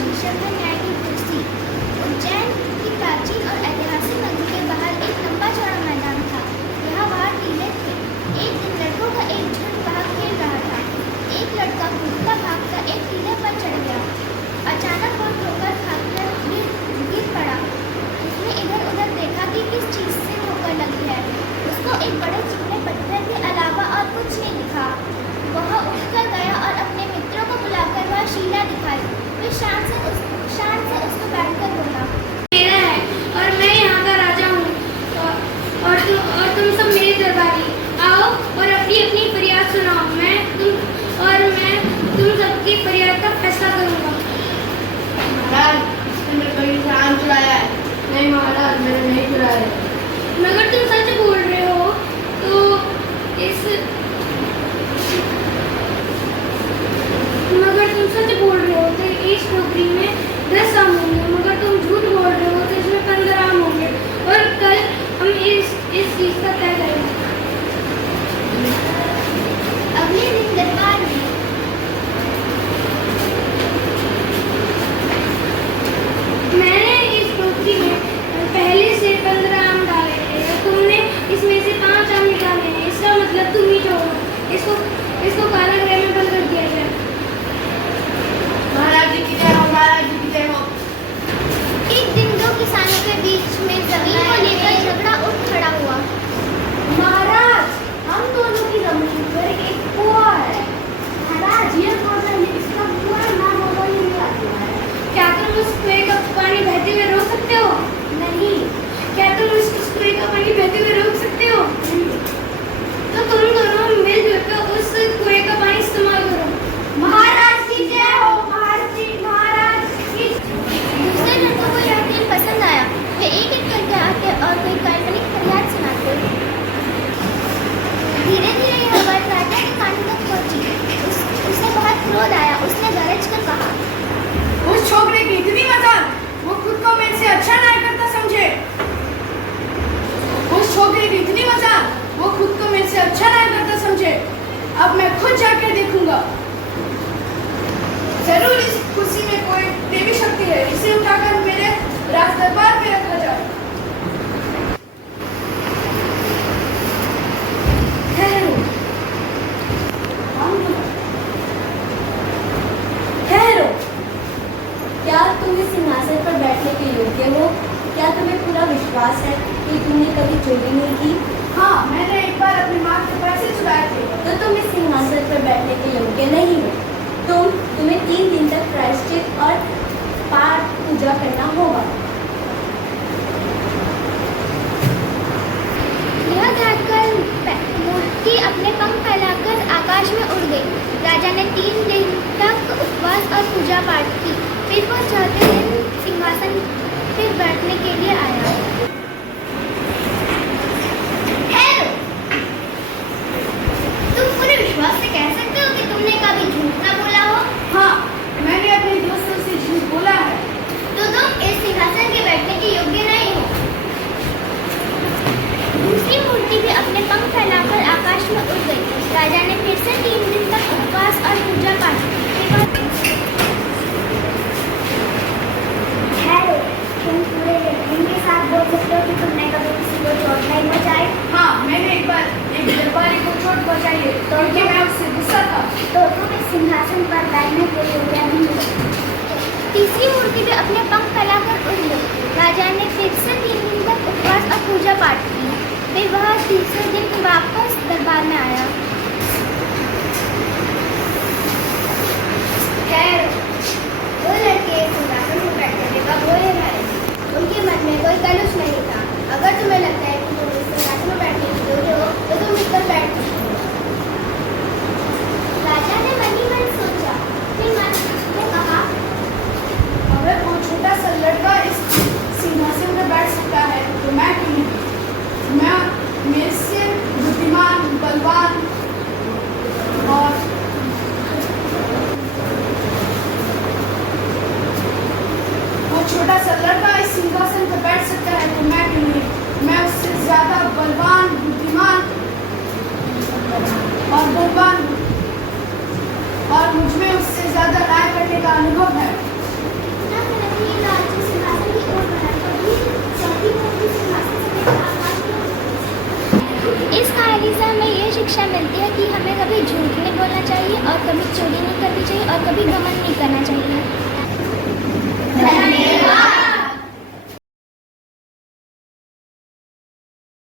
शीर्षक है न्याय की कुर्सी। उज्जैन की प्राचीन और ऐतिहासिक नगरी के बाहर एक लंबा चौड़ा मैदान था। यहाँ बाहर टीले थे। एक दिन लड़कों का एक झुंड वहाँ खेल रहा था। एक लड़का कूदता भागता एक टीले पर चढ़ गया। अचानक वह ठोकर खाकर गिर पड़ा। उसने इधर उधर देखा कि किस चीज से ठोकर लगी है। उसको एक बड़े चिकने पत्थर के अलावा और कुछ नहीं दिखा। वह उठकर गया और अपने मित्रों को बुलाकर वह शीला दिखाई। फिर शान से उसको बैठकर बोला, मेरा है और मैं यहाँ का राजा हूँ और तुम सब मेरे दरबारी। आओ और अपनी अपनी फरियाद सुनाओ। मैं तुम सबकी फरियाद का फैसला करूँगा। महाराज, इसने मेरे कोई इंसान चुराया है। नहीं महाराज, मैंने नहीं चुराया है। मगर तुम सच बोल रहे हो तो इस टोकरी में 10 आम होंगे। मगर तुम झूठ बोल रहे हो तो इसमें 15 आम होंगे। और कल हम इस चीज का तय करेंगे। अगले दिन दरबार में मैंने इस टोकरी में पहले से 15 आम डाले हैं। तुमने इसमें से 5 आम निकाले हैं। इसका मतलब तुम ही जो हो। इसको कारागृह में बंद कर दिया जाए। महाराज जी की जय हो, महाराज जी की जय हो। एक दिन दो किसानों के बीच में जमीन को लेकर झगड़ा उठ खड़ा हुआ। महाराज, हम दोनों की जमीन पर एक कुआं है। महाराज, ये इसका कुआं नाम होगा ही नहीं आता है। क्या तुम उस कुएं का पानी बहते हुए रोक सकते हो? नहीं। क्या तुम उस कुएं का पानी बहते हुए रोक सकते हो? तो तुम दोनों मिलजुल कर उस कुएं का पानी इस्तेमाल करो। महाराज की जय हो, महाराज की। दूसरे लड़कों को यह खेल पसंद आया। वे एक एक करके आते और कोई काल्पनिक फरियाद सुनाते। धीरे धीरे यह बात राजा के कान तक पहुंची। उसे बहुत क्रोध आया। उसने गरज कर कहा, उस छोकरे की इतनी मजाल, वो खुद को मेरे से अच्छा न्याय करता समझे। उस छोकरे की इतनी मजाल, वो खुद को मेरे से अच्छा न्याय करता समझे। अब मैं खुद जाकर देखूंगा। जरूर इस कुर्सी में कोई देवी शक्ति है। इसे उठाकर मेरे राज दरबार में रखा जाए। ठहरो। क्या तुम इस सिंहासन पर बैठने के योग्य हो? क्या तुम्हें पूरा विश्वास है कि तुमने कभी चोरी नहीं की? हाँ, मैंने एक बार अपनी माँ के पैसे चुराए थे। तो तुम इस सिंहासन पर बैठने के योग्य नहीं हो। तुम्हें 3 दिन तक प्रायश्चित और पाठ पूजा करना होगा। यह कहकर मूर्ति अपने पंख फैलाकर आकाश में उड़ गई। राजा ने 3 दिन तक उपवास और पूजा पाठ की। फिर वह चौथे दिन सिंहासन पर बैठने के लिए आया। तुम पूरे विश्वास से कह सकते हो कि तुमने कभी झूठ ना बोला हो? हाँ, मैंने अपने दोस्तों से झूठ बोला है। तो तुम इस सिंहासन के बैठने के योग्य नहीं हो। दूसरी मूर्ति भी अपने पंख फैलाकर आकाश में उड़ गई। राजा ने फिर से 3 दिन तक उपवास और पूजा पाठ की। तुम पूरे यकीन के साथ बोल सकते हो कि तुमने कभी किसी को चोट नहीं पहुंचाई? हाँ, मैंने एक बार एक दरबारी को चोट पहुंचाई है, क्योंकि मैं उससे गुस्सा था। तो तुम इस सिंहासन पर बैठने के योग्य नहीं हो। तीसरी मूर्ति भी अपने पंख फैलाकर उड़ गई। राजा ने फिर से 3 दिन तक उपवास और पूजा पाठ की। फिर वह तीसरे दिन वापस दरबार में आया। वो लड़के सिंहासन पर बैठने का बोले रहे। उनके मन में कोई कलुष नहीं था। अगर तुम्हें लगता है कि तुम इस सिंहासन में बैठने के योग्य हो तो तुम इस पर बैठ सकते हो। राजा ने मन ही मन सोचा। फिर मन में कहा, अगर वो छोटा सा लड़का इस सिंहासन पर बैठ सकता है तो मैं क्यों नहीं? मैं मेरे से बुद्धिमान, बलवान और वो छोटा सा लड़का इस सिंहासन पर बैठ सकता है तो मैं क्यों नहीं? मैं उससे ज्यादा बलवान, बुद्धिमान और बलवान हूँ और मुझ में उससे ज्यादा न्याय करने का अनुभव है। पढ़ने से हमें ये शिक्षा मिलती है कि हमें कभी झूठ नहीं बोलना चाहिए और कभी चोरी नहीं करनी चाहिए और कभी घमंड नहीं करना चाहिए।